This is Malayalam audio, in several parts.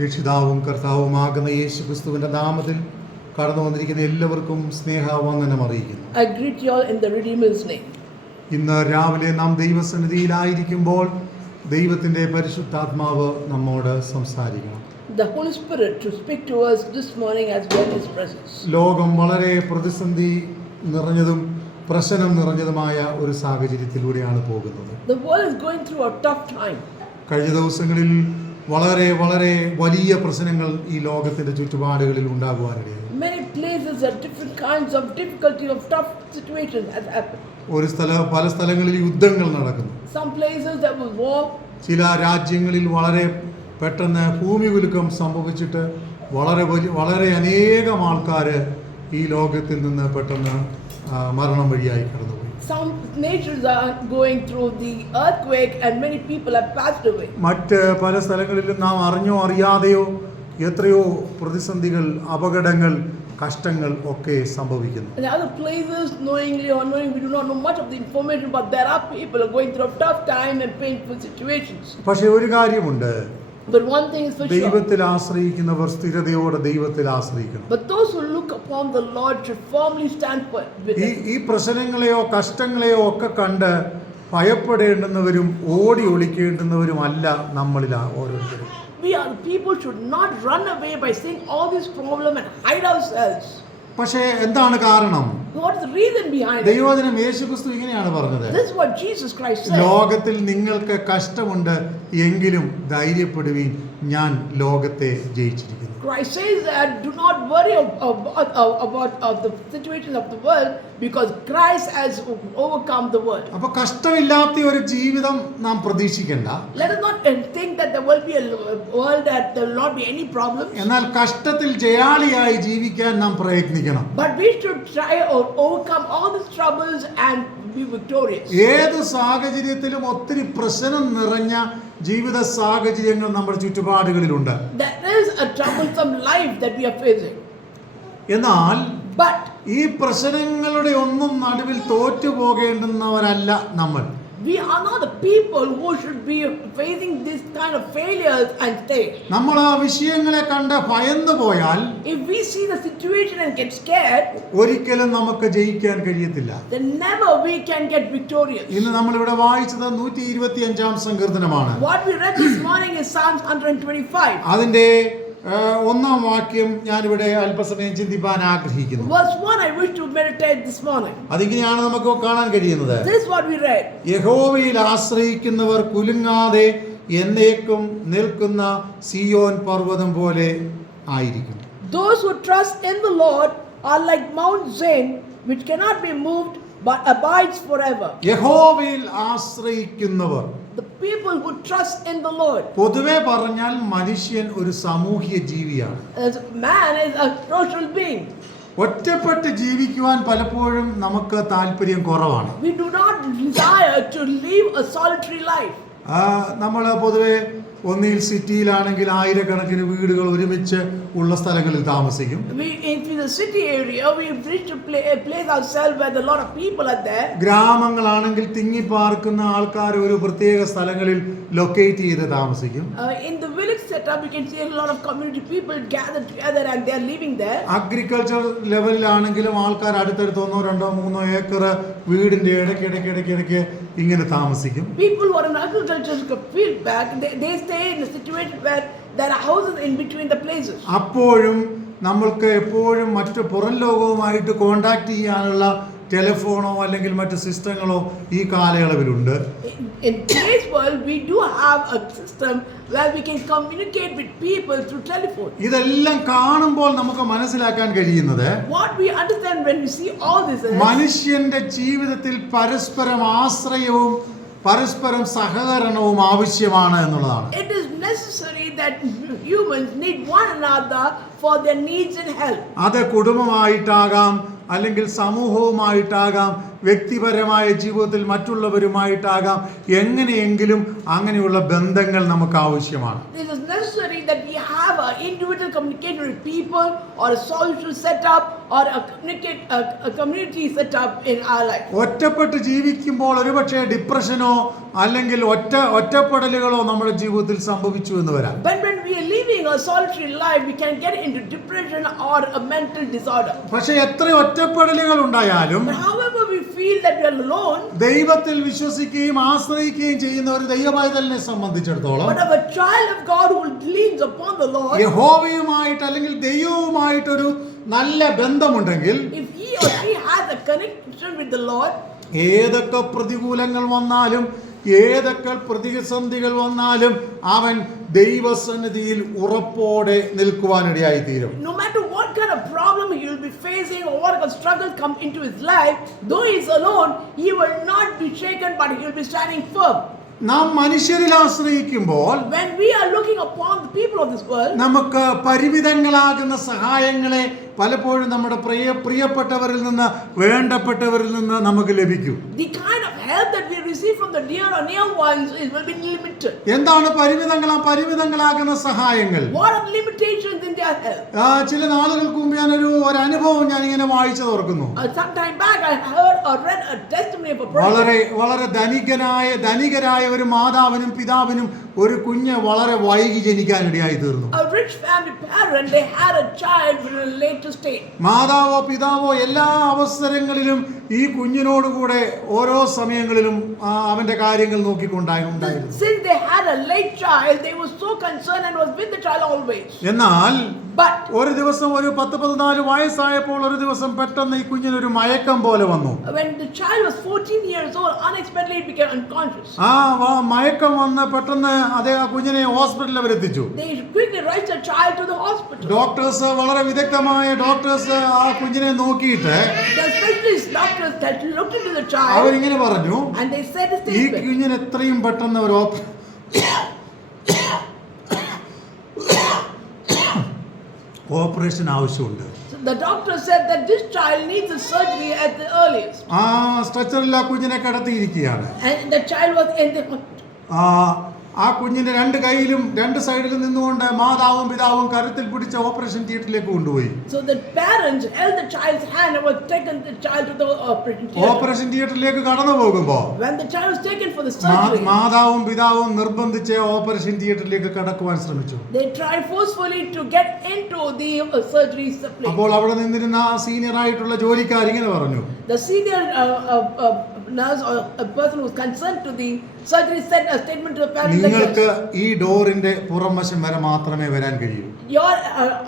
രക്ഷിതാവും കർത്താവുമാകുന്ന യേശുക്രിസ്തുവിന്റെ നാമത്തിൽ കടന്നു വന്നിരിക്കുന്ന എല്ലാവർക്കും സ്നേഹവന്ദനം അറിയിക്കുന്നു. I greet you all in the Redeemer's name. ഇന്ന് രാവിലെ നാം ദൈവസന്നിധിയിലായിരിക്കുമ്പോൾ ദൈവത്തിന്റെ പരിശുദ്ധാത്മാവ് നമ്മോട് സംസാരിക്കണം. The Holy Spirit to speak to us this morning as well as presence. ലോകം വളരെ പ്രതിസന്ധി നിറഞ്ഞതും പ്രശ്നം നിറഞ്ഞതുമായ ഒരു സാഹചര്യത്തിലൂടെയാണ് പോകുന്നത്. The world is going through a tough time. കഴിഞ്ഞ ദിവസങ്ങളിൽ വളരെ വളരെ വലിയ പ്രശ്നങ്ങൾ ഈ ലോകത്തിന്റെ ചുറ്റുപാടുകളിൽ ഉണ്ടാകുവാനിടയായി. Many places are different kinds of difficulty of tough situations has happened. പല സ്ഥലങ്ങളിൽ യുദ്ധങ്ങൾ നടക്കുന്നു. Some places there was war. ചില രാജ്യങ്ങളിൽ വളരെ പെട്ടെന്ന് ഭൂമി കുലുക്കം സംഭവിച്ചിട്ട് വളരെ അനേകം ആൾക്കാർ ഈ ലോകത്തിൽ നിന്ന് പെട്ടെന്ന് മരണം വഴിയായി കടന്നുപോയി. Some nations are going through the earthquake and many people have passed away. മറ്റ് പല സ്ഥലങ്ങളിലും നാം അറിഞ്ഞോ അറിയാതെയോ എത്രയോ പ്രതിസന്ധികൾ, അപകടങ്ങൾ, കഷ്ടങ്ങൾ ഒക്കെ സംഭവിക്കുന്നു. In other places, knowingly or unknowingly, we do not know much of the information, but there are people who are going through a tough time and painful situations. പക്ഷേ ഒരു കാര്യമുണ്ട്, but one thing is for sure. ദൈവത്തിൽ ആശ്രയിക്കുന്നവർ സ്ഥിരതയോടെ ദൈവത്തിൽ ആശ്രയിക്കണം. But those who look upon the Lord should firmly stand with him. ഈ പ്രശ്നങ്ങളെയോ കഷ്ടങ്ങളെയോ ഒക്കെ കണ്ട് ഭയപ്പെടേണ്ടുന്നവരും ഓടി ഒളിക്കേണ്ടുന്നവരുമല്ല നമ്മളിൽ ഓരോരുത്തരും. We are people should not run away by seeing all this problem and hide ourselves. പക്ഷേ എന്താണ് കാരണം? What is the reason behind it? ദൈവവചനം യേശുക്രിസ്തു ഇങ്ങനെയാണ് പറഞ്ഞത്. This is what Jesus Christ said. ലോകത്തിൽ നിങ്ങൾക്ക് കഷ്ടമുണ്ട്, എങ്കിലും ധൈര്യപ്പെടുവീൻ, ഞാൻ ലോകത്തെ ജയിച്ചിരിക്കുന്നു. Christ says that do not worry about the situation of the world because Christ has overcome the world. അപ്പോൾ കഷ്ടമില്ലാത്ത ഒരു ജീവിതം നാം പ്രതീക്ഷിക്കണ്ട. Let us not think that there will be a world that there will not be any problems. എന്നാൽ കഷ്ടത്തിൽ ജയാളിയായി ജീവിക്കാൻ നാം പ്രയത്നിക്കണം. But we should try or overcome all these troubles and be victorious. ഏത് സാഹചര്യത്തിലും ഒത്തിരി പ്രശ്നം നിറഞ്ഞ ജീവിത സാഹചര്യങ്ങൾ നമ്മുടെ ചുറ്റുപാടുകളിലുണ്ട്. There is a troublesome life that we are facing. എന്നാൽ But ഈ പ്രശ്നങ്ങളുടെ ഒന്നും നടുവിൽ തോറ്റുപോകേണ്ടുന്നവരല്ല നമ്മൾ. we are not the people who should be facing this kind of failures and stay. നമ്മൾ ആ വിഷയങ്ങളെ കണ്ട് ഭയന്നു പോയാൽ, If we see the situation and get scared, ഒരിക്കലും നമുക്ക് ജയിക്കാൻ കഴിയത്തില്ല. then never we can get victorious. ഇന്ന് നമ്മൾ ഇവിടെ വായിച്ചത് 125-ാം സങ്കീർത്തനമാണ്. What we read this morning is Psalms 125. അതിന്റെ ഒന്നാം വാക്യം ഞാനിവിടെ അല്പസമയം ചിന്തിപ്പാൻ ആഗ്രഹിക്കുന്നു. Verse 1 I wish to meditate this morning. അതിങ്ങനെയാണ് നമുക്ക് കാണാൻ കഴിയുന്നത്. This is what we read. യഹോവയിൽ ആശ്രയിക്കുന്നവർ കുലുങ്ങാതെ എന്നേക്കും നിൽക്കുന്ന സിയോൻ പർവ്വതം പോലെ ആയിരിക്കും. Those who trust in the Lord are like Mount Zion, which cannot be moved but abides forever. യഹോവയിൽ ആശ്രയിക്കുന്നവർ, The people who trust in the Lord. പൊതുവെ പറഞ്ഞാൽ മനുഷ്യൻ ഒരു സാമൂഹ്യ ജീവിയാണ്. As man is a social being. ഒറ്റപ്പെട്ട് ജീവിക്കുവാൻ പലപ്പോഴും നമുക്ക് താല്പര്യം കുറവാണ്. We do not desire to live a solitary life. നമ്മൾ പൊതുവെ ഒന്നിൽ സിറ്റിയിലാണെങ്കിൽ ആയിരക്കണക്കിന് വീടുകൾ ഒരുമിച്ച് ഉള്ള സ്ഥലങ്ങളിൽ താമസിക്കും. In the city area, we wish to place ourselves where a lot of people are there. ഗ്രാമങ്ങളാണെങ്കിൽ തിങ്ങിപ്പാർക്കുന്ന ആൾക്കാർ ഒരു പ്രത്യേക സ്ഥലങ്ങളിൽ ലൊക്കേറ്റ് ചെയ്ത് താമസിക്കും. In the village setup, we can see a lot of community people gathered together and they are living there. Agriculture ലെവലിലാണെങ്കിലും ആൾക്കാർ അടുത്തടുത്ത് 1, 2, 3 ഏക്കർ വീടിന്റെ ഇടയ്ക്കിടയ്ക്ക് ഇങ്ങനെ താമസിക്കും. People who are in agriculture field back, they stay in a situation where there are houses in between the places. അപ്പോഴും നമ്മൾക്ക് എപ്പോഴും മറ്റു പുറം ലോകവുമായിട്ട് കോണ്ടാക്ട് ചെയ്യാനുള്ള ടെലിഫോണോ അല്ലെങ്കിൽ മറ്റു സിസ്റ്റങ്ങളോ ഈ കാലയളവിലുണ്ട്. In today's world, we do have a system where we can communicate with people through telephone. ഇതെല്ലാം കാണുമ്പോൾ നമുക്ക് മനസ്സിലാക്കാൻ കഴിയുന്നത്, What we understand when we see all this is മനുഷ്യന്റെ ജീവിതത്തിൽ പരസ്പരം ആശ്രയവും പരസ്പരം സഹകരണവും ആവശ്യമാണ് എന്നുള്ളതാണ്. it is necessary that humans need one another for their needs and help. അത് കുടുംബമായിട്ടാകാം, അല്ലെങ്കിൽ സമൂഹവുമായിട്ടാകാം, വ്യക്തിപരമായ ജീവിതത്തിൽ മറ്റുള്ളവരുമായിട്ടാകാം, എങ്ങനെയെങ്കിലും അങ്ങനെയുള്ള ബന്ധങ്ങൾ നമുക്ക് ആവശ്യമാണ്. It is necessary that we have an individual communication with people, or a social setup, or a community setup in our life. ഒറ്റപ്പെട്ട് ജീവിക്കുമ്പോൾ ഒരുപക്ഷെ ഡിപ്രഷനോ അല്ലെങ്കിൽ ഒറ്റപ്പെടലുകളോ നമ്മുടെ ജീവിതത്തിൽ സംഭവിച്ചു എന്ന് വരാം. But when we are living a solitary life, we can get into depression or a mental disorder. പക്ഷെ എത്ര ഒറ്റപ്പെടലുകൾ ഉണ്ടായാലും But however we feel that we are alone, ദൈവത്തിൽ വിശ്വസിക്കുകയും ആശ്രയിക്കുകയും ചെയ്യുന്ന ഒരു ദൈവപൈതലിനെ സംബന്ധിച്ചിടത്തോളം but of a child of God who leans upon the Lord, യഹോവയുമായിട്ട് അല്ലെങ്കിൽ ദൈവവുമായിട്ടൊരു നല്ല ബന്ധമുണ്ടെങ്കിൽ, if he or she has a connection with the Lord, ഏതൊക്കെ പ്രതികൂലങ്ങൾ വന്നാലും ഏതൊക്കെ പ്രതിസന്ധികൾ വന്നാലും അവൻ ദൈവസന്നിധിയിൽ ഉറപ്പോടെ നിൽക്കുവാനിടയായി തീരും. no matter what kind of problem he will be facing or what kind of struggle come into his life, though he is alone, he will not be shaken, but he will be standing firm. നാം മനുഷ്യരിൽ ആശ്രയിക്കുമ്പോൾ When we are looking upon the people of this world, നമുക്ക് പരിമിതങ്ങളാകുന്ന സഹായങ്ങളെ പലപ്പോഴും നമ്മുടെ പ്രിയപ്പെട്ടവരിൽ നിന്ന്, വേണ്ടപ്പെട്ടവരിൽ നിന്ന് നമുക്ക് ലഭിക്കും. the kind of help that we receive from the dear or near ones will be limited. എന്താണ് പരിമിതങ്ങളാകുന്ന സഹായങ്ങൾ? What are limitations in their help? ചില നാളുകൾക്ക് മുമ്പ് ഞാനൊരു അനുഭവം ഞാനിങ്ങനെ വായിച്ചു ഓർക്കുന്നു. Some time back I heard or read a testimony of a person. വളരെ ധനികരായ ഒരു മാതാവിനും പിതാവിനും ഒരു കുഞ്ഞ് വളരെ വൈകി ജനിക്കാനിടയായി തീർന്നു. A rich family parent, they had a child in a later state. മാതാവോ പിതാവോ എല്ലാ അവസരങ്ങളിലും ഈ കുഞ്ഞിനോടുകൂടെ ഓരോ സമയങ്ങളിലും അവന്റെ കാര്യങ്ങൾ നോക്കിക്കൊണ്ടായിരുന്നു. Since they had a late child, they were so concerned and was with the child always. എന്നാൽ But ഒരു ദിവസം ഒരു 10-14 വയസ്സായപ്പോൾ ഒരു ദിവസം പെട്ടെന്ന് ഈ കുഞ്ഞിനൊരു മയക്കം പോലെ വന്നു. when the child was 14 years old, unexpectedly he became unconscious. മയക്കം വന്ന് പെട്ടെന്ന് ആ കുഞ്ഞിനെ ഹോസ്പിറ്റലിൽ അവരെത്തിച്ചു. They quickly rushed the child to the hospital. Doctors, വളരെ വിദഗ്ധമായ ഡോക്ടേഴ്സ് ആ കുഞ്ഞിനെ നോക്കിയിട്ട് The specialist doctors that looked into the child, അവരിങ്ങനെ പറഞ്ഞു, and they said this ഈ statement. കുഞ്ഞിന് എത്രയും പെട്ടെന്ന് ഒരു ഓപ്പറേഷൻ ആവശ്യമുണ്ട്. So the doctor said that this child needs a surgery at the earliest. സ്ട്രെച്ചറിൽ ആ കുഞ്ഞിനെ കിടത്തിയിരിക്കുകയാണ്. And the child was in the ആ കുഞ്ഞിന്റെ രണ്ട് കൈയിലും രണ്ട് സൈഡിലും നിന്നുകൊണ്ട് മാതാവും പിതാവും കരുത്തിൽ പിടിച്ച ഓപ്പറേഷൻ തിയേറ്ററിലേക്ക് കൊണ്ടുപോയി. So the parents held the child's hand and was taken the child to the operation theater. Operation തിയേറ്ററിലേക്ക് കടന്നു പോകുമ്പോൾ When the child was taken for the surgery, മാതാവും പിതാവും നിർബന്ധിച്ച് ഓപ്പറേഷൻ തിയേറ്ററിലേക്ക് കടക്കുവാൻ ശ്രമിച്ചു. they tried forcefully to get into the surgery place. അപ്പോൾ അവിടെ നിന്നിരുന്ന സീനിയർ ആയിട്ടുള്ള ജോലിക്കാർ ഇങ്ങനെ പറഞ്ഞു, The senior nurse or a person who was concerned to the surgery said a statement to the parents like നിങ്ങൾക്ക് this: ഈ ഡോറിന്റെ പുറംവശം വരെ മാത്രമേ വരാൻ കഴിയൂ. your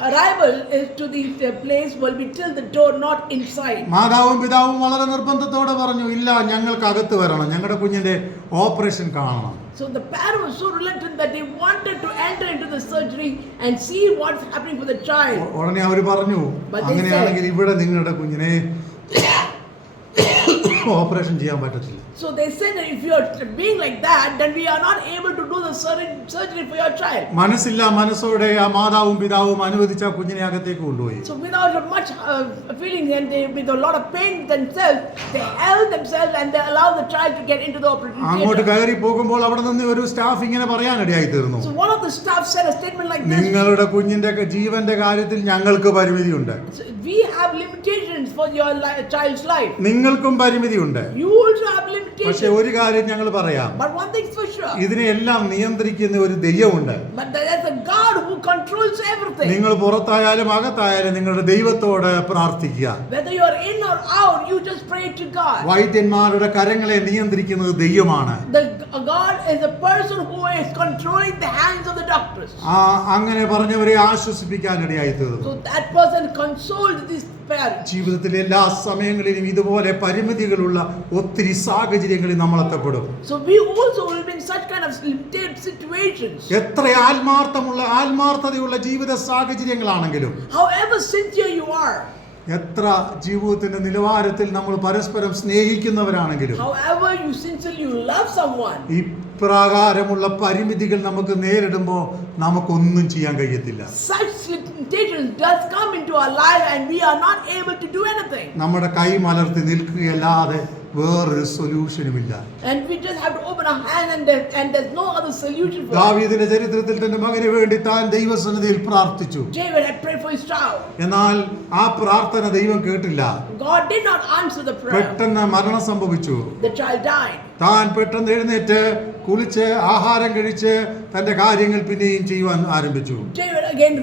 arrival is to the place will be till the door, not inside. മാതാവും പിതാവും വളരെ നിർബന്ധത്തോടെ പറഞ്ഞു, ഇല്ല, ഞങ്ങൾക്ക് അകത്ത് വരണം, ഞങ്ങളുടെ കുഞ്ഞിന്റെ ഓപ്പറേഷൻ കാണണം. So the parent was so reluctant that they wanted to enter into the surgery and see what's happening for the child. ഉടനെ അവർ പറഞ്ഞു, അങ്ങനെയാണെങ്കിൽ ഇവിടെ നിങ്ങളുടെ കുഞ്ഞിനെ ഓപ്പറേഷൻ ചെയ്യാൻ പറ്റത്തില്ല. So they said that if you are being like that, then we are not able to do the surgery for your child. മനസ്സോടെ ആ മാതാവും പിതാവും അനുവദിച്ച കുഞ്ഞിനെ അകത്തേക്ക് കൊണ്ടുപോയി. So without much feeling, and they, with a lot of pain themselves, they held themselves and they allowed the child to get into the operating അങ്ങോട്ട് theater. കയറി പോകുമ്പോൾ അവിടെ നിന്ന് ഒരു സ്റ്റാഫ് ഇങ്ങനെ പറയാനിടയായി തീർന്നു, So one of the staff said a statement like this: നിങ്ങളുടെ കുഞ്ഞിന്റെ ജീവന്റെ കാര്യത്തിൽ ഞങ്ങൾക്ക് പരിമിതിയുണ്ട്. so we have limitations for your child's life. നിങ്ങൾക്കും പരിമിതിയുണ്ട്. You also have പക്ഷെ limitations. ഒരു കാര്യം ഞങ്ങൾ പറയാം, But one thing's for sure: ഇതിനെല്ലാം നിയന്ത്രിക്കുന്ന ഒരു ദൈവമുണ്ട്. but there's a God who controls everything. നിങ്ങൾ പുറത്തായാലും അകത്തായാലും നിങ്ങളുടെ ദൈവത്തോട് പ്രാർത്ഥിക്കുക. Whether you are in or out, you just pray to God. വൈദ്യന്മാരുടെ കരങ്ങളെ നിയന്ത്രിക്കുന്നത് ദൈവമാണ്. The God is a person who is controlling the hands of the doctors. അങ്ങനെ പറഞ്ഞവരെ ആശ്വസിപ്പിക്കാനിടയായി തീർന്നു. So that person consoled this parent. ജീവിതത്തിലെ എല്ലാ സമയങ്ങളിലും ഇതുപോലെ പരിമിതികളുള്ള ഒത്തിരി സാഹചര്യങ്ങളിൽ നമ്മൾ എത്തപ്പെടും. So we also will be in such kind of limited situations. എത്ര ആത്മാർത്ഥതയുള്ള ജീവിത സാഹചര്യങ്ങളാണെങ്കിലും, However sincere you are, എത്ര ജീവിതത്തിന്റെ നിലവാരത്തിൽ നമ്മൾ പരസ്പരം സ്നേഹിക്കുന്നവരാണെങ്കിലും, however you sincerely love someone, ഇപ്രകാരമുള്ള പരിമിതികൾ നമുക്ക് നേരിടുമ്പോൾ നമുക്കൊന്നും ചെയ്യാൻ കഴിയത്തില്ല. such limitations does come into our life and we are not able to do anything. നമ്മുടെ കൈ മലർത്തി നിൽക്കുകയല്ലാതെ വേറൊരു സൊല്യൂഷനുമില്ല. And we just have to open our hand and there's no other solution for it. ദാവീദിന്റെ ചരിത്രത്തിൽ തന്റെ മകന് വേണ്ടി താൻ ദൈവസന്നിധിയിൽ പ്രാർത്ഥിച്ചു. David had prayed for his child. എന്നാൽ ആ പ്രാർത്ഥന ദൈവം കേട്ടില്ല. God did not answer the prayer. പെട്ടെന്ന് മരണം സംഭവിച്ചു. The child died. താൻ പെട്ടെന്ന് എഴുന്നേറ്റ് കുളിച്ച് ആഹാരം കഴിച്ച് തന്റെ കാര്യങ്ങൾ പിന്നെയും ചെയ്യുവാൻ ആരംഭിച്ചു. David again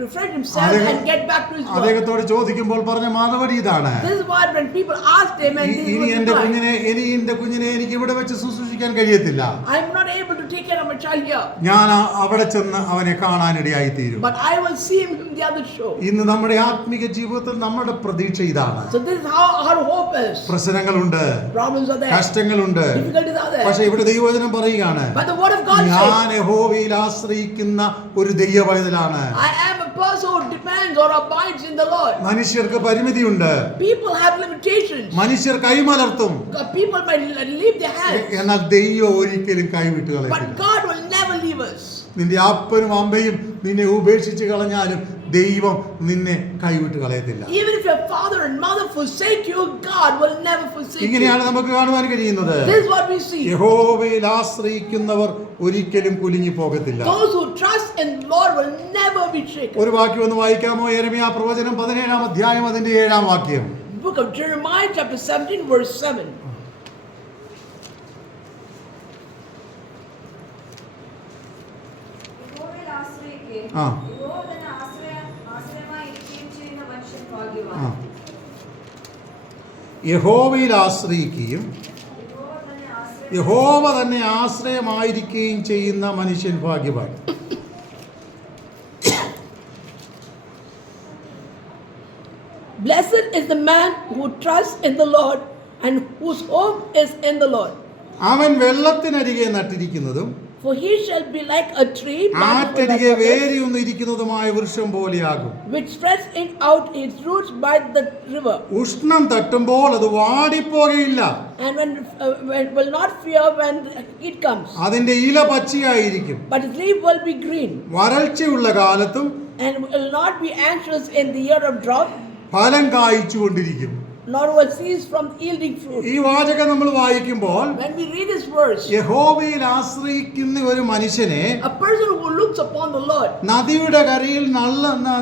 refreshed himself and get back to his work. അദ്ദേഹത്തോട് ചോദിക്കുമ്പോൾ പറഞ്ഞ മറുപടി ഇതാണ്. This is what when people asked him and ഇനി എന്റെ കുഞ്ഞിനെ എനിക്ക് ഇവിടെ വെച്ച് ശുശ്രൂഷിക്കാൻ കഴിയത്തില്ല. I am not able to take care of my child here. ഞാൻ അവിടെ ചെന്ന് അവനെ കാണാനിടയായി തീരും. But I will see him in the other show. ഇന്ന് നമ്മുടെ ആത്മീക ജീവിതത്തിൽ നമ്മുടെ പ്രതീക്ഷ ഇതാണ്. So this is how our hope is. പ്രശ്നങ്ങളുണ്ട്, Problems are there. കഷ്ടങ്ങളുണ്ട്. Difficulties are there. പക്ഷേ ഇവിടെ ദൈവവചനം പറയുകയാണ്, But the word of God says, ഞാൻ യഹോവയിൽ ആശ്രയിക്കുന്ന ഒരു ദൈവപൈതലാണ്. I am a person who depends or abides in the Lord. മനുഷ്യർക്ക് പരിമിതിയുണ്ട്. People have limitations. മനുഷ്യർ കൈമലർത്തും. People might leave their hands. എന്നാൽ ദൈവം ഒരിക്കലും കൈവിട്ട് But കളയത്തില്ല. God will never leave us. നിന്റെ അപ്പനും അമ്മയും നിന്നെ ഉപേക്ഷിച്ച് കളഞ്ഞാലും ദൈവം നിന്നെ കൈവിട്ട് കളയത്തില്ല. Even if your father and mother forsake you, God will never forsake you. ഇങ്ങനെയാണ് നമുക്ക് കാണുവാൻ കഴിയുന്നത്. This is what we see. യഹോവയിൽ ആശ്രയിക്കുന്നവർ ഒരിക്കലും കുലുങ്ങി പോകത്തില്ല. Those who trust in the Lord will never be shaken. ഒരു വാക്യം ഒന്ന് വായിക്കാമോ? യെരമ്യാ പ്രവചനം 17-ാം അധ്യായം അതിന്റെ 7-ാം വാക്യം. Book of Jeremiah chapter 17 verse 7. ആ യഹോവയിൽ ആശ്രയിക്കുകയും യഹോവ തന്നെ ആശ്രയമായിരിക്കുകയും ചെയ്യുന്ന മനുഷ്യൻ ഭാഗ്യവാൻ. Blessed is the man who trusts in the Lord and whose hope is in the Lord. അവൻ വെള്ളത്തിനരികെ നട്ടിരിക്കുന്നതും For he shall be like a tree ആറ്റരികെ വേരിയൊന്നിരിക്കുന്നതുമായ വൃക്ഷം പോലെയാകും. which spreads out its roots by the river. ഉഷ്ണം തട്ടുമ്പോൾ അത് വാടിപ്പോകയില്ല. And when will not fear when it comes. അതിന്റെ ഇല പച്ചയായിരിക്കും. But its leaf will be green. വരൾച്ചയുള്ള കാലത്തും And will not be anxious in the year of drought. ഫലം കായ്ച്ചുകൊണ്ടിരിക്കും. Nor will cease from yielding fruit. ഈ വാചകം നമ്മൾ വായിക്കുമ്പോൾ When we read this verse, യഹോവയിൽ ആശ്രയിക്കുന്ന ഒരു മനുഷ്യനെ a person who looks upon the Lord, നദിയുടെ കരയിൽ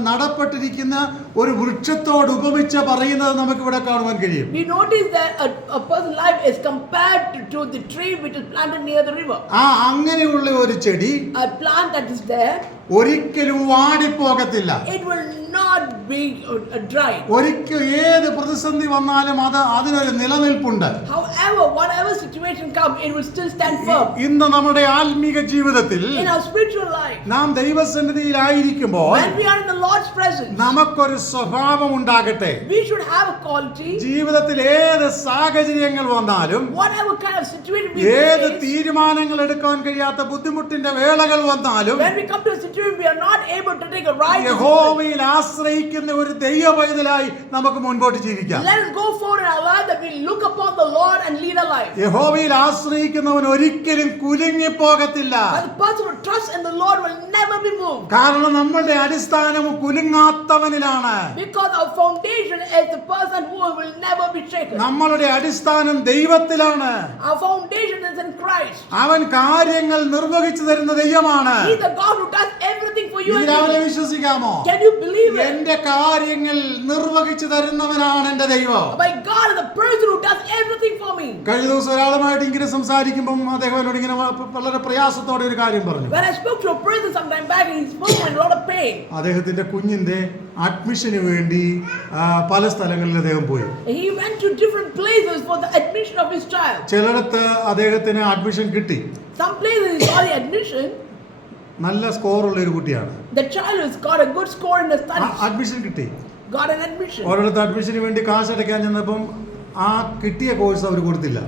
നടപ്പെട്ടിരിക്കുന്ന ഒരു വൃക്ഷത്തോട് ഉപമിച്ച് പറയുന്നത് നമുക്ക് ഇവിടെ കാണുവാൻ കഴിയും. we notice that a person's life is compared to the tree which is planted near the river. അങ്ങനെയുള്ള ഒരു ചെടി A plant that is there, ഒരിക്കലും വാടിപ്പോകത്തില്ല. it will not be dry. ഒരിക്കൽ ഏത് പ്രതിസന്ധി വന്നാലും അതിനൊരു നിലനിൽപ്പുണ്ട്. However, whatever situation comes, it will still stand firm. ഇന്ന് നമ്മുടെ ആത്മീക ജീവിതത്തിൽ In our spiritual life, നാം ദൈവസന്നിധിയിലായിരിക്കുമ്പോൾ when we are in the Lord's presence, നമുക്കൊരു സ്വഭാവം ഉണ്ടാകട്ടെ. we should have a quality. ജീവിതത്തിൽ ഏത് സാഹചര്യങ്ങൾ വന്നാലും Whatever kind of situation we ഏത് face, തീരുമാനങ്ങൾ എടുക്കാൻ കഴിയാത്ത ബുദ്ധിമുട്ടിന്റെ വേളകൾ വന്നാലും when we come to a situation we are not able to take a right decision, യഹോവയിൽ ആശ്രയിക്കുന്ന ഒരു ദൈവപൈതലായി നമുക്ക് മുൻപോട്ട് ജീവിക്കാം. let us go forward in our life that we look upon the Lord and lead a life. യഹോവയിൽ ആശ്രയിക്കുന്നവൻ ഒരിക്കലും കുലുങ്ങിപ്പോകത്തില്ല. But the person who trusts in the Lord will never be moved. കാരണം നമ്മളുടെ അടിസ്ഥാനം കുലുങ്ങാത്തവനിലാണ്. Because our foundation is the person who will never be shaken. നമ്മളുടെ അടിസ്ഥാനം ദൈവത്തിലാണ്. Our foundation is in Christ. അവൻ കാര്യങ്ങൾ നിർവഹിച്ചു തരുന്ന ദൈവമാണ്. He is the God who does everything for you and ഇതിനെ me. വിശ്വസിക്കാമോ? Can you believe it? എന്റെ കാര്യങ്ങൾ നിർവഹിച്ചു തരുന്നവനാണ് എന്റെ ദൈവം. My God is the person who does everything for me. കഴിഞ്ഞ ദിവസം ഒരാളുമായിട്ട് ഇങ്ങനെ സംസാരിക്കുമ്പോൾ അദ്ദേഹം എന്നോട് ഇങ്ങനെ വളരെ പ്രയാസത്തോടെ ഒരു കാര്യം പറഞ്ഞു. When I spoke to a person some time back, he spoke in a lot of pain. അദ്ദേഹത്തിന്റെ കുഞ്ഞിന്റെ അഡ്മിഷന് വേണ്ടി പല സ്ഥലങ്ങളിൽ അദ്ദേഹം പോയി. He went to different places for the admission of his child. ചിലയിടത്ത് അദ്ദേഹത്തിന് അഡ്മിഷൻ കിട്ടി. Some places he got the admission. നല്ല സ്കോറുള്ള ഒരു കുട്ടിയാണ്. The child has got a good score in the studies. Admission കിട്ടി. Got an admission. ഒരിടത്ത് അഡ്മിഷന് വേണ്ടി കാശ് അടയ്ക്കാൻ ചെന്നപ്പം ആ കിട്ടിയ കോഴ്സ് അവർ കൊടുത്തില്ല.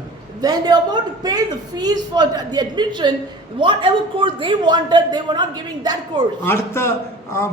When they were about to pay the fees for the admission, whatever course they wanted, they were not giving that course. അടുത്ത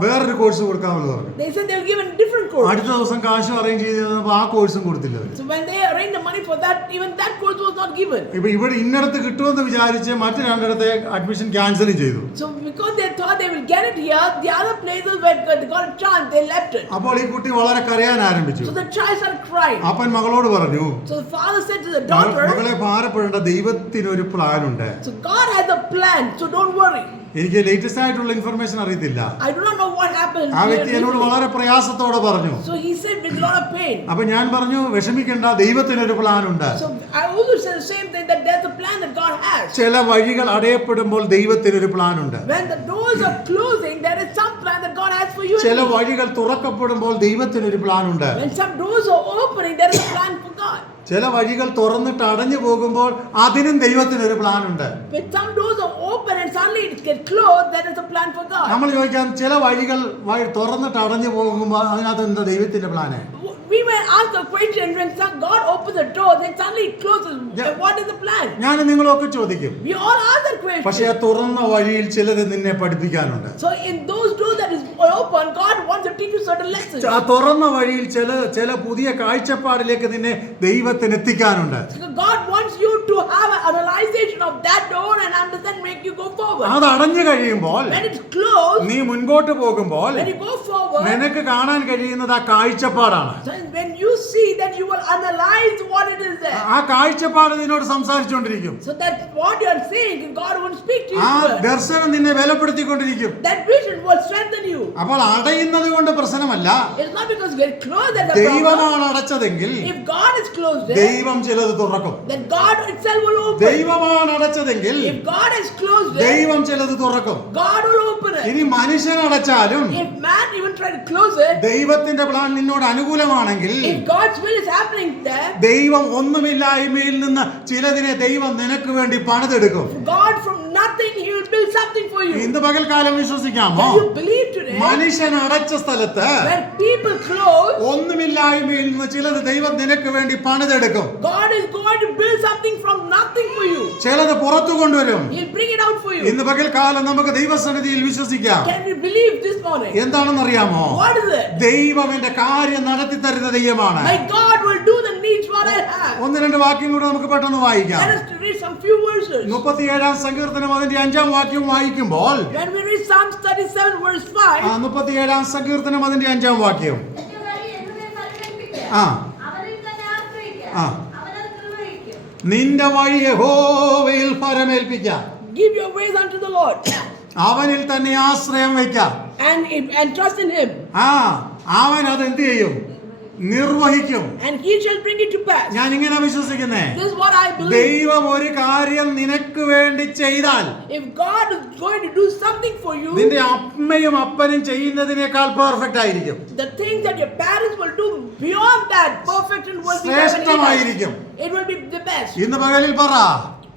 വേറൊരു കോഴ്സ് കൊടുക്കാമെന്ന് പറഞ്ഞു. They said they will give a different course. അടുത്ത ദിവസം കാശ് അറേഞ്ച് ചെയ്തപ്പോൾ ആ കോഴ്സും കൊടുത്തില്ല അവർ. So when they arranged the money for that, even that course was not given. ഇപ്പൊ ഇവിടെ ഇന്നടത്ത് കിട്ടുമെന്ന് വിചാരിച്ച് മറ്റു രണ്ടിടത്തെ അഡ്മിഷൻ ക്യാൻസലും ചെയ്തു. So because they thought they will get it here, the other places where they got a chance, they left it. അപ്പോൾ ഈ കുട്ടി വളരെ കരയാൻ ആരംഭിച്ചു. So the child started crying. അപ്പൻ മകളോട് പറഞ്ഞു, So the father said to the daughter, മകളെ ഭാരപ്പെടേണ്ട, ദൈവത്തിനൊരു പ്ലാൻ ഉണ്ട്. so God has a plan, so don't worry. എനിക്ക് ലേറ്റസ്റ്റ് ആയിട്ടുള്ള ഇൻഫർമേഷൻ അറിയത്തില്ല. I do not know what happened. ആ വ്യക്തി എന്നോട് വളരെ പ്രയാസത്തോടെ പറഞ്ഞു. So he said with a lot of pain. അപ്പൊ ഞാൻ പറഞ്ഞു, വിഷമിക്കേണ്ട, ദൈവത്തിനൊരു പ്ലാൻ ഉണ്ട്. So I also said the same thing, that there's a plan that God has. ചില വഴികൾ അടയപ്പെടുമ്പോൾ ദൈവത്തിനൊരു പ്ലാൻ ഉണ്ട്. When the doors are closing, there is some plan that God has for you. ചില വഴികൾ തുറക്കപ്പെടുമ്പോൾ ദൈവത്തിനൊരു പ്ലാൻ ഉണ്ട്. When some doors are opening, there is a plan for God. ചില വഴികൾ തുറന്നിട്ട് അടഞ്ഞു പോകുമ്പോൾ അതിനും ദൈവത്തിനൊരു പ്ലാൻ ഉണ്ട്. When some doors are open and suddenly it gets closed, there is a plan for God. നമ്മൾ ചോദിക്കാം, ചില വഴികൾ തുറന്നിട്ട് അടഞ്ഞു പോകുമ്പോൾ അതിനകത്ത് എന്താ ദൈവത്തിന്റെ plan? We may ask the question, when God opens the door, then suddenly it closes. What is the plan? ഞാൻ നിങ്ങളൊക്കെ ചോദിക്കും. We all ask that question. പക്ഷേ ആ തുറന്ന വഴിയിൽ ചിലത് നിന്നെ പഠിപ്പിക്കാനുണ്ട്. So in those doors that is open, God wants to teach you certain lessons. ആ തുറന്ന വഴിയിൽ ചില പുതിയ കാഴ്ചപ്പാടിലേക്ക് നിന്നെ ദൈവത്തിന് എത്തിക്കാനുണ്ട്. God wants you to have an analyzation of that door and understand, make you go forward. അത് അടഞ്ഞു കഴിയുമ്പോൾ, When it's closed, നീ മുൻപോട്ട് പോകുമ്പോൾ when you go forward, നിനക്ക് കാണാൻ കഴിയുന്നത് ആ കാഴ്ചപ്പാടാണ്. when you see, then you will analyze what it is there. ആ കാഴ്ചപ്പാട് നിന്നോട് സംസാരിച്ചുകൊണ്ടിരിക്കും. So that what you are saying, God will speak to ആ you. ദർശനം നിന്നെ ബലപ്പെടുത്തിക്കൊണ്ടിരിക്കും. That vision will strengthen you. അപ്പോൾ അടയുന്നത് കൊണ്ട് പ്രശ്നമല്ല. It's not because we are closed that the problem. ദൈവമാണ് അടച്ചതെങ്കിൽ If God is closed there, ദൈവം ചിലത് തുറക്കും. then God itself will open. ദൈവമാണ് അടച്ചതെങ്കിൽ If God is closed there, ദൈവം ചിലത് തുറക്കും. God will open it. ഇനി മനുഷ്യൻ അടച്ചാലും If man even try to close it, ദൈവത്തിന്റെ പ്ലാൻ നിന്നോട് അനുകൂലമാണെങ്കിൽ if God's will is happening there, ദൈവം ഒന്നുമില്ലായ്മയിൽ നിന്ന് ചിലതിനെ ദൈവം നിനക്ക് വേണ്ടി പണിതെടുക്കും. God from nothing, He will build something for you. ഇന്ന് പകൽക്കാലം വിശ്വസിക്കാമോ? Can you believe today? മനുഷ്യൻ അടച്ച സ്ഥലത്ത് When people close, ഒന്നുമില്ലായ്മയിൽ നിന്ന് ചിലത് ദൈവം നിനക്ക് വേണ്ടി പണിതെടുക്കും. God is going to build something from nothing for you. ചിലത് പുറത്തു കൊണ്ടുവരും. He'll bring it out for you. ഇന്ന് പകൽക്കാലം നമുക്ക് ദൈവസന്നിധിയിൽ വിശ്വസിക്കാം. Can we believe this morning? എന്താണെന്നറിയാമോ? What is it? ദൈവം എന്റെ കാര്യം നടത്തി തരുന്ന ദൈവമാണ്. My God will do the needs what I have. ഒന്ന് രണ്ട് വാക്യം കൂടെ നമുക്ക് പെട്ടെന്ന് വായിക്കാം. Let us read some few verses. 37 സങ്കീർത്തനം അതിന്റെ 5-ാം വാക്യം വായിക്കുമ്പോൾ, When we read Psalms 37 verse 5, 37 സങ്കീർത്തനം അതിന്റെ 5-ാം വാക്യം. ആ ആ നിന്റെ വഴി യഹോവയിൽ ഫലമേൽപ്പിക്കാം. give your ways unto the Lord അവനിൽ തന്നെ ആശ്രയം വയ്ക്കാം. and trust in Him, അവൻ അത് എന്ത് ചെയ്യും? നിർവഹിക്കും. and He shall bring it to pass. ഞാൻ ഇങ്ങനെ വിശ്വസിക്കുന്നേ, This is what I believe. ദൈവം ഒരു കാര്യം നിനക്ക് വേണ്ടി ചെയ്താൽ, If God is going to do something for you, നിന്റെ അമ്മയും അപ്പനും ചെയ്യുന്നതിനേക്കാൾ പെർഫെക്റ്റ് ആയിരിക്കും. the things that your parents will do beyond that, perfect and will be ശ്രേഷ്ഠമായിരിക്കും. it will be the best. ഇന്ന് പകലിൽ പറ,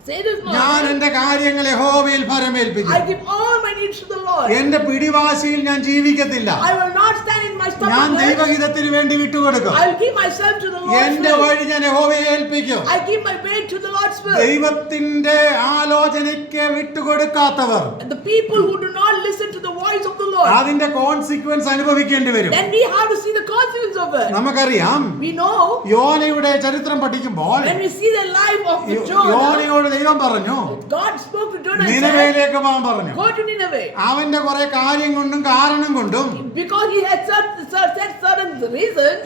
Say this ഞാൻ morning, എന്റെ കാര്യങ്ങൾ യഹോവയിൽ I ഫലമേൽപ്പിക്കും. give all my needs to the Lord. എന്റെ പിടിവാശിയിൽ ഞാൻ ജീവിക്കത്തില്ല. I will not stand in my ഞാൻ stubbornness. ദൈവഹിതത്തിന് വേണ്ടി വിട്ടുകൊടുക്കും. I will give myself to the എന്റെ Lord's will. വഴി ഞാൻ യഹോവയെ ഏൽപ്പിക്കും. I give my way to the Lord's will. ദൈവത്തിന്റെ ആലോചനയ്ക്ക് വിട്ടുകൊടുക്കാത്തവർ, And the people who do not listen to the voice of the Lord, അതിന്റെ കോൺസിക്വൻസ് അനുഭവിക്കേണ്ടി വരും. then we have to see the consequence of it. നമുക്കറിയാം, We know യോനയുടെ ചരിത്രം പഠിക്കുമ്പോൾ when we see the life of the Jonah, യോനയോട് ദൈവം പറഞ്ഞു, God spoke to Jonah and said, നിനവേയിലേക്ക് പോകാൻ പറഞ്ഞു. go to Nineveh. അവന്റെ കുറെ കാര്യം കൊണ്ടും കാരണം കൊണ്ടും Because he had said certain reasons,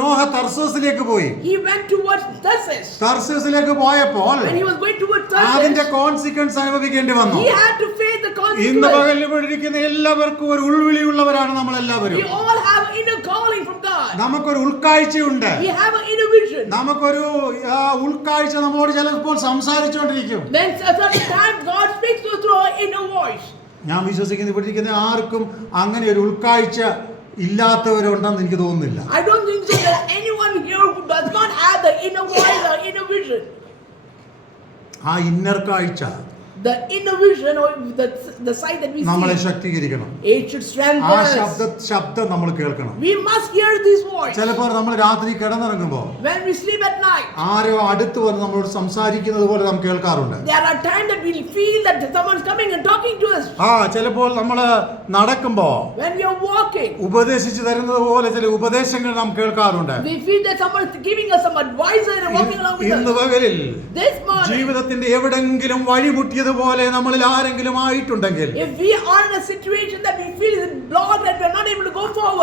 Noah തർസീസിലേക്ക് പോയി. he went towards Tarsus. തർസീസിലേക്ക് പോയപ്പോൾ When he was going towards അതിന്റെ Tarsus, കോൺസിക്വൻസ് അനുഭവിക്കേണ്ടി വന്നു. he had to face the ഇന്ന് consequence. പകലിൽ ഇരിക്കുന്ന എല്ലാവർക്കും ഒരു ഉൾവിളിയുള്ളവരാണ് നമ്മൾ എല്ലാവരും. We all have inner calling from God. നമുക്കൊരു ഉൾക്കാഴ്ചയുണ്ട്. We have an inner vision. നമുക്കൊരു ഉൾക്കാഴ്ച നമ്മളോട് ചിലപ്പോൾ സംസാരിച്ചുകൊണ്ടിരിക്കും. Then at certain time God speaks to us through our inner voice. ഞാൻ വിശ്വസിക്കുന്നു ഇവിടെ ഇരിക്കുന്ന ആർക്കും അങ്ങനെ ഒരു ഉൾക്കാഴ്ച ഇല്ലാത്തവരുണ്ടെന്ന് എനിക്ക് തോന്നുന്നില്ല. I don't think so that anyone here who does not have the inner voice or inner vision. ആ ഇന്നർ കാഴ്ച The inner vision or the sight that we നമ്മളെ see, ശക്തീകരിക്കണം. it should strengthen ആ us. ശബ്ദം നമ്മൾ കേൾക്കണം. We must hear this voice. ചിലപ്പോൾ നമ്മൾ രാത്രി കിടന്നിറങ്ങുമ്പോൾ When we sleep at night, ആരോ അടുത്ത് വന്ന് നമ്മളോട് സംസാരിക്കുന്നത് പോലെ നാം കേൾക്കാറുണ്ട്. there are times that we feel that someone is coming and talking to us. ചിലപ്പോൾ നമ്മൾ നടക്കുമ്പോ When we are walking, ഉപദേശിച്ചു തരുന്നത് പോലെ ചില ഉപദേശങ്ങൾ നാം കേൾക്കാറുണ്ട്. we feel that someone is giving us some advice and walking along with ഇന്ന് us. പകലിൽ This morning, ജീവിതത്തിന്റെ എവിടെങ്കിലും വഴിമുട്ടിയതുപോലെ നമ്മളിൽ ആരെങ്കിലും ആയിട്ടുണ്ടെങ്കിൽ, if we are in a situation that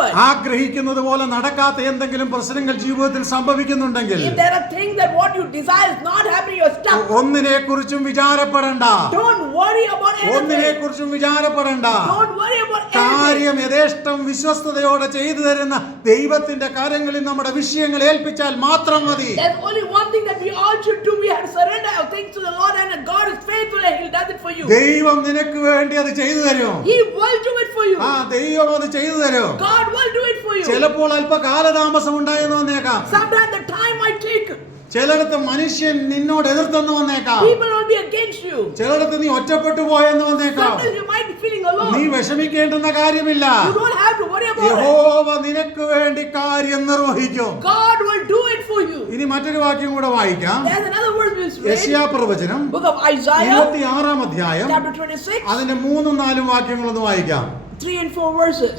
good. ആഗ്രഹിക്കുന്നത് പോലെ നടക്കാത്ത എന്തെങ്കിലും പ്രശ്നങ്ങൾ ജീവിതത്തിൽ സംഭവിക്കുന്നുണ്ടെങ്കിൽ If there are things that what you desire is not happening, you're stuck. ഒന്നിനെ കുറിച്ചും വിചാരപ്പെടണ്ട. Don't worry about ഒന്നിനെ anything. കുറിച്ചും വിചാരപ്പെടണ്ട. Don't worry about anything. കാര്യം യഥേഷ്ടം വിശ്വസ്തയോടെ ചെയ്തു തരുന്ന ദൈവത്തിന്റെ കാര്യങ്ങളിൽ നമ്മുടെ വിഷയങ്ങൾ ഏൽപ്പിച്ചാൽ മാത്രം മതി. There's only one thing that we all should do. We have to surrender our things to the Lord, and God is faithful and He does it for you. ദൈവം നിനക്ക് വേണ്ടി അത് ചെയ്തു തരും. He will do it for you. ദൈവം അത് ചെയ്തു തരും. God will do it for you. ചിലപ്പോൾ അല്പ കാലതാമസം ഉണ്ടായെന്ന് വന്നേക്കാം. Sometimes the time might take. ചിലയിടത്ത് മനുഷ്യൻ നിന്നോട് എതിർത്തെന്ന് വന്നേക്കാം. People will be against you. ചിലയിടത്ത് നീ ഒറ്റപ്പെട്ടു പോയെന്ന് വന്നേക്കാം. Sometimes you might be feeling alone. നീ വിഷമിക്കേണ്ടുന്ന കാര്യമില്ല. You don't have to worry about it. യഹോവ നിനക്ക് വേണ്ടി കാര്യം നിർവഹിക്കും. God will do it for you. ഇനി മറ്റൊരു വാക്യം കൂടെ വായിക്കാം. There's another verse we read. യെശയ്യാ പ്രവചനം Book of Isaiah, 26-ാം അധ്യായം chapter 26, അതിന്റെ 3-4 വാക്യങ്ങളൊന്ന് വായിക്കാം. 3 and 4 verses.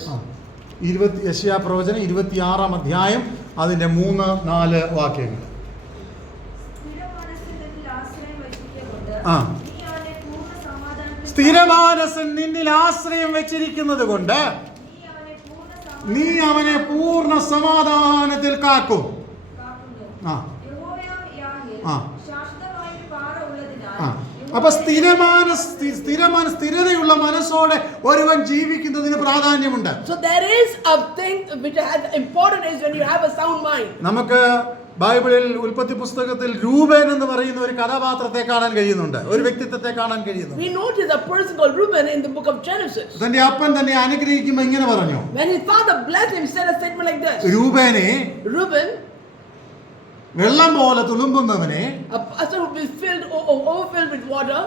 യെശയ്യാ പ്രവചനം 26-ാം അധ്യായം അതിന്റെ 3-4 വാക്യങ്ങൾ. സ്ഥിരമാനസൻ നിന്നിൽ ആശ്രയം വെച്ചിരിക്കുന്നത് കൊണ്ട് നീ അവനെ പൂർണ്ണ സമാധാനത്തിൽ കാക്കും. അപ്പൊ സ്ഥിരതയുള്ള മനസ്സോടെ ഒരുവൻ ജീവിക്കുന്നതിന് പ്രാധാന്യമുണ്ട്. So there is a thing which has importance when you have a sound mind. നമുക്ക് ബൈബിളിൽ ഉൽപ്പത്തി പുസ്തകത്തിൽ രൂബേൻ എന്ന് പറയുന്ന ഒരു കഥാപാത്രത്തെ കാണാൻ കഴിയുന്നുണ്ട്, ഒരു വ്യക്തിത്വത്തെ കാണാൻ കഴിയുന്നു. We notice a person called Reuben in the book of Genesis. തന്റെ അപ്പൻ തന്നെ അനുഗ്രഹിക്കുമ്പോൾ ഇങ്ങനെ പറഞ്ഞു. When his father blessed him, he said a statement like this. രൂബേനെ, Reuben, വെള്ളം പോലെ തുളുമ്പുന്നവനെ, a person who is overfilled with water,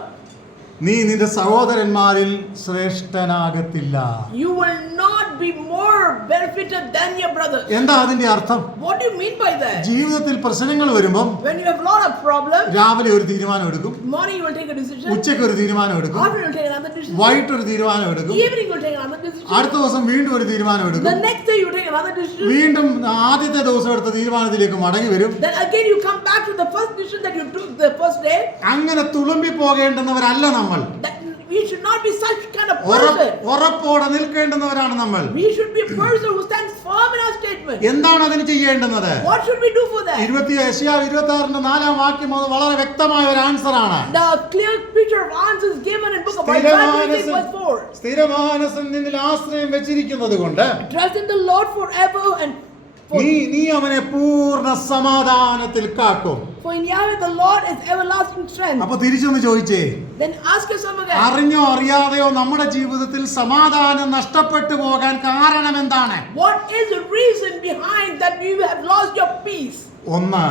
നീ നിന്റെ സഹോദരന്മാരിൽ ശ്രേഷ്ഠനാകത്തില്ല. You will not be more benefited than your brothers. എന്താ അതിന്റെ അർത്ഥം? What do you mean by that? ജീവിതത്തിൽ പ്രശ്നങ്ങൾ വരുമ്പോൾ When you have a lot of problems, രാവിലെ ഒരു തീരുമാനം എടുക്കും, morning you will take a decision, ഉച്ചയ്ക്ക് ഒരു തീരുമാനം എടുക്കും, afternoon you will take another decision, വൈകിട്ട് ഒരു തീരുമാനം എടുക്കും, evening you will take another decision, അടുത്ത ദിവസം വീണ്ടും ഒരു തീരുമാനം the എടുക്കും, next day you will take another decision, വീണ്ടും ആദ്യത്തെ ദിവസം എടുത്ത തീരുമാനത്തിലേക്ക് മടങ്ങി വരും. then again you come back to the first decision that you took the first day. അങ്ങനെ തുളുമ്പി പോകേണ്ടുന്നവരല്ല നമ്മൾ. That we should not be such kind of person. ഉറപ്പോടെ നിൽക്കേണ്ടുന്നവരാണ് നമ്മൾ. We should be a person who stands firm in our statement. എന്താണ് അതിന് ചെയ്യേണ്ടുന്നത്? What should we do for that? യെശയ്യാ 26-ന്റെ 4-ാം വാക്യം അത് വളരെ വ്യക്തമായ ഒരു ആൻസർ ആണ്. The clear picture of answers given in book of Isaiah 26 verse 4. സ്ഥിരമാനസൻ നിന്നിൽ ആശ്രയം വെച്ചിരിക്കുന്നത് കൊണ്ട് Trust in the Lord forever and നീ അവനെ പൂർണ്ണ സമാധാനത്തിൽ കാക്കും. for in Yahweh the Lord is everlasting strength. അപ്പൊ തിരിച്ചൊന്ന് ചോദിച്ചേ, Then ask yourself again. അറിഞ്ഞോ അറിയാതെയോ നമ്മുടെ ജീവിതത്തിൽ സമാധാനം നഷ്ടപ്പെട്ടു പോകാൻ കാരണം എന്താണ്? What is the reason behind that you have lost your peace? ഒന്ന്,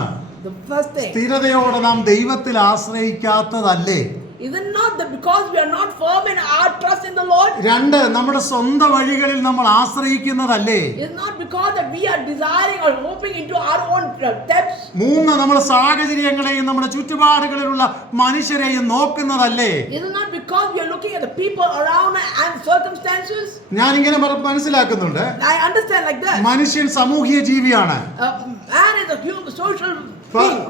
The first thing. സ്ഥിരതയോടെ നാം ദൈവത്തിൽ ആശ്രയിക്കാത്തതല്ലേ? Is it not that because we are not firm in our trust in the Lord? രണ്ട്, നമ്മുടെ സ്വന്തം വഴികളിൽ നമ്മൾ ആശ്രയിക്കുന്നതല്ലേ? Is not because that we are desiring or hoping into our own steps? മൂന്ന്, നമ്മുടെ സാഹചര്യങ്ങളെയും നമ്മുടെ ചുറ്റുപാടുകളിലുള്ള മനുഷ്യരെയും നോക്കുന്നതല്ലേ? Is it not because we are looking at the people around and circumstances? ഞാനിങ്ങനെ മനസ്സിലാക്കുന്നുണ്ട്, I understand like that. മനുഷ്യൻ സാമൂഹ്യ ജീവിയാണ്. Man is a human social being.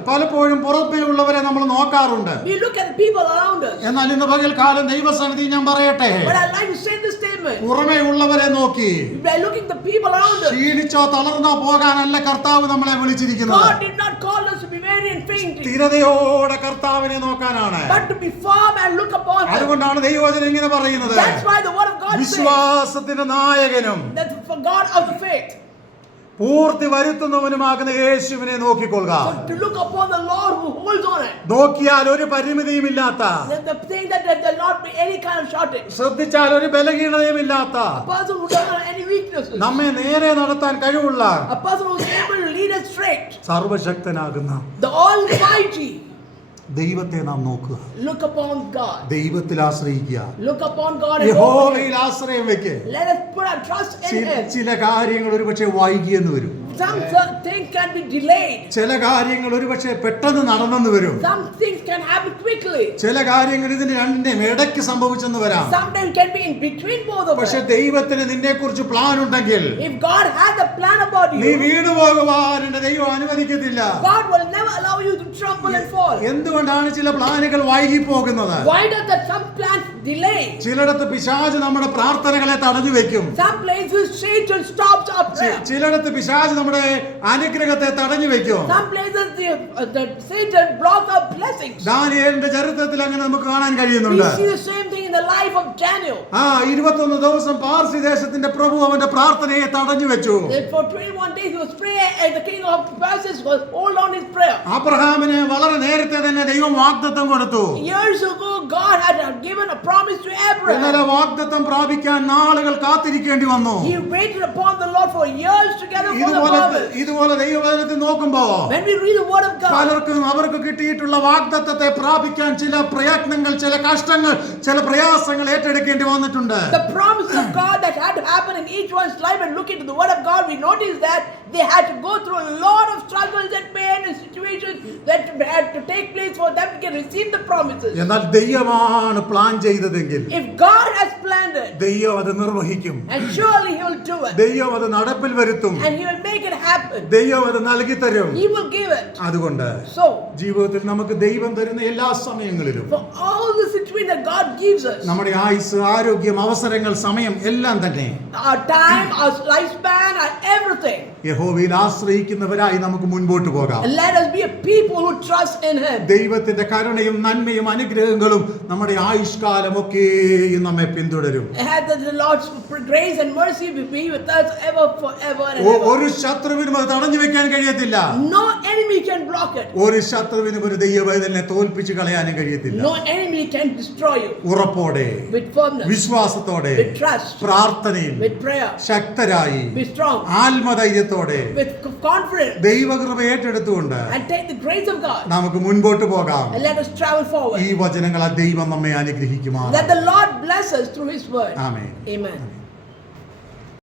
പലപ്പോഴും പുറമേയുള്ളവരെ നമ്മൾ നോക്കാറുണ്ട്. We look at the people around us. എന്നാൽ ഇന്ന് പകൽക്കാലം ദൈവസന്നിധി ഞാൻ പറയട്ടെ, But I like to say this statement. പുറമേ ഉള്ളവരെ നോക്കി We are looking at the people around us. ക്ഷീണിച്ചോ തളർന്നോ പോകാനല്ല കർത്താവ് നമ്മളെ വിളിച്ചിരിക്കുന്നത്. God did not call us to be weary and fainting, സ്ഥിരതയോടെ കർത്താവിനെ നോക്കാനാണ്. but to be firm and look upon Him. അതുകൊണ്ടാണ് ദൈവവചനം ഇങ്ങനെ പറയുന്നത്, That's why the word of God says വിശ്വാസത്തിന്റെ നായകനും that for God of the faith. പൂർത്തി വരുത്തുന്നവനുമാകുന്ന യേശുവിനെ നോക്കിക്കൊള്ളുക. So to look upon the Lord who holds on it. നോക്കിയാൽ ഒരു പരിമിതിയുമില്ലാത്ത, The thing that there will not be any kind of shortage. ശ്രദ്ധിച്ചാൽ ഒരു ബലഹീനതയുമില്ലാത്ത, A person who doesn't have any weaknesses. നമ്മെ നേരെ നടത്താൻ കഴിവുള്ള, A person who is able to lead us straight. സർവശക്തനാകുന്ന The Almighty. ദൈവത്തെ നാം നോക്കുക, Look upon God. ദൈവത്തിൽ ആശ്രയിക്കുക, Look upon God and യഹോവയിൽ ആശ്രയം വെക്ക്. let us put our trust in Him. ചില കാര്യങ്ങൾ ഒരു പക്ഷേ വൈകിയെന്ന് വരും. Some things things can be delayed. ചില കാര്യങ്ങൾ ഒരുപക്ഷെ പെട്ടെന്ന് നടന്നെന്ന് വരും. Some things can happen quickly. ചില കാര്യങ്ങൾ ഇതിന് രണ്ടിന്റെയും ഇടയ്ക്ക് സംഭവിച്ചെന്ന് വരാം. Sometimes can be in between both of പക്ഷെ them. ദൈവത്തിന് നിന്നെ കുറിച്ച് പ്ലാൻ ഉണ്ടെങ്കിൽ If God has a plan about നീ you, വീണു പോകുവാൻ എന്റെ ദൈവം അനുവദിക്കത്തില്ല. God will never allow you to tremble and fall. എന്തുകൊണ്ടാണ് ചില പ്ലാനുകൾ വൈകി പോകുന്നത്? Why does that some plans delay? ചിലയിടത്ത് പിശാച് നമ്മുടെ പ്രാർത്ഥനകളെ തടഞ്ഞു വെക്കും. Some places Satan stops our prayer. ചിലയിടത്ത് പിശാച് നമ്മുടെ അനുഗ്രഹത്തെ തടഞ്ഞു വെക്കും. Some places the Satan blocks our blessings. ദാനിയേലിന്റെ ചരിത്രത്തിൽ അങ്ങനെ നമുക്ക് കാണാൻ We കഴിയുന്നുണ്ട്. see the same thing in the life of Daniel. 21 ദിവസം പാർസി ദേശത്തിന്റെ പ്രഭു അവന്റെ പ്രാർത്ഥനയെ തടഞ്ഞു വെച്ചു. That for 21 days he was praying and the king of Persia was hold on his prayer. അബ്രഹാമിന് വളരെ നേരത്തെ തന്നെ ദൈവം വാഗ്ദത്തം കൊടുത്തു. Years ago God had given a promise to എന്നാൽ Abraham. വാഗ്ദത്തം പ്രാപിക്കാൻ നാളുകൾ കാത്തിരിക്കേണ്ടി വന്നു. He waited upon the Lord for years together for the promise. ഇതുപോലെ ദൈവവചനത്തിൽ നോക്കുമ്പോ When we read the word of God, പലർക്കും അവർക്ക് കിട്ടിയിട്ടുള്ള വാഗ്ദത്തത്തെ പ്രാപിക്കാൻ ചില പ്രയത്നങ്ങൾ, ചില കഷ്ടങ്ങൾ, ചില പ്രയാസങ്ങൾ ഏറ്റെടുക്കേണ്ടി വന്നിട്ടുണ്ട്. the promise of God that had to happen in each one's life, and look into the word of God, we notice that they had to go through a lot of struggles and pain and situations that had to take place for them to receive the promises. എന്നാൽ ദൈവമാണ് plan ചെയ്തതെങ്കിൽ If God has planned it, ദൈവം അത് നിർവഹിക്കും. and surely he will do it, ദൈവം അത് നടപ്പിൽ വരുത്തും. and he will make it happen. ദൈവം അത് നൽകി തരും. He will give it. അതുകൊണ്ട് So ജീവിതത്തിൽ നമുക്ക് ദൈവം തരുന്ന എല്ലാ സമയങ്ങളിലും for all the situations that God gives us, നമ്മുടെ ആയുസ്, ആരോഗ്യം, അവസരങ്ങൾ, സമയം എല്ലാം തന്നെ our time, our lifespan, our everything, യഹോവയിൽ ആശ്രയിക്കുന്നവരായി നമുക്ക് മുൻപോട്ട് പോകാം. and let us be a people who trust in him. ദൈവത്തിന്റെ കരുണയും നന്മയും അനുഗ്രഹങ്ങളും നമ്മുടെ ആയുഷ്കാലമൊക്കെയും നമ്മെ പിന്തുടരും. And the Lord's grace and mercy will be with us ever, forever and ever. ഒരു ശത്രുവിനും അത് തടഞ്ഞു വെക്കാൻ കഴിയത്തില്ല. No enemy can block it. ഒരു ശത്രുവിനും ഒരു ദൈവവേദനെ തോൽപ്പിച്ച് കളയാനും കഴിയത്തില്ല. No enemy can destroy you. ഉറപ്പോടെ, With firmness, വിശ്വാസത്തോടെ, with trust, പ്രാർത്ഥനയിൽ with prayer, ശക്തരായി, be strong, ആത്മധൈര്യത്തോടെ with confidence, ദൈവകൃപ ഏറ്റെടുത്തുകൊണ്ട് and take the grace of God, നമുക്ക് മുൻപോട്ട് പോകാം. and let us travel forward. ഈ വചനങ്ങൾ ആ ദൈവം നമ്മെ അനുഗ്രഹിക്കുമാറാകട്ടെ. Let the Lord bless us through his word. Amen. Amen.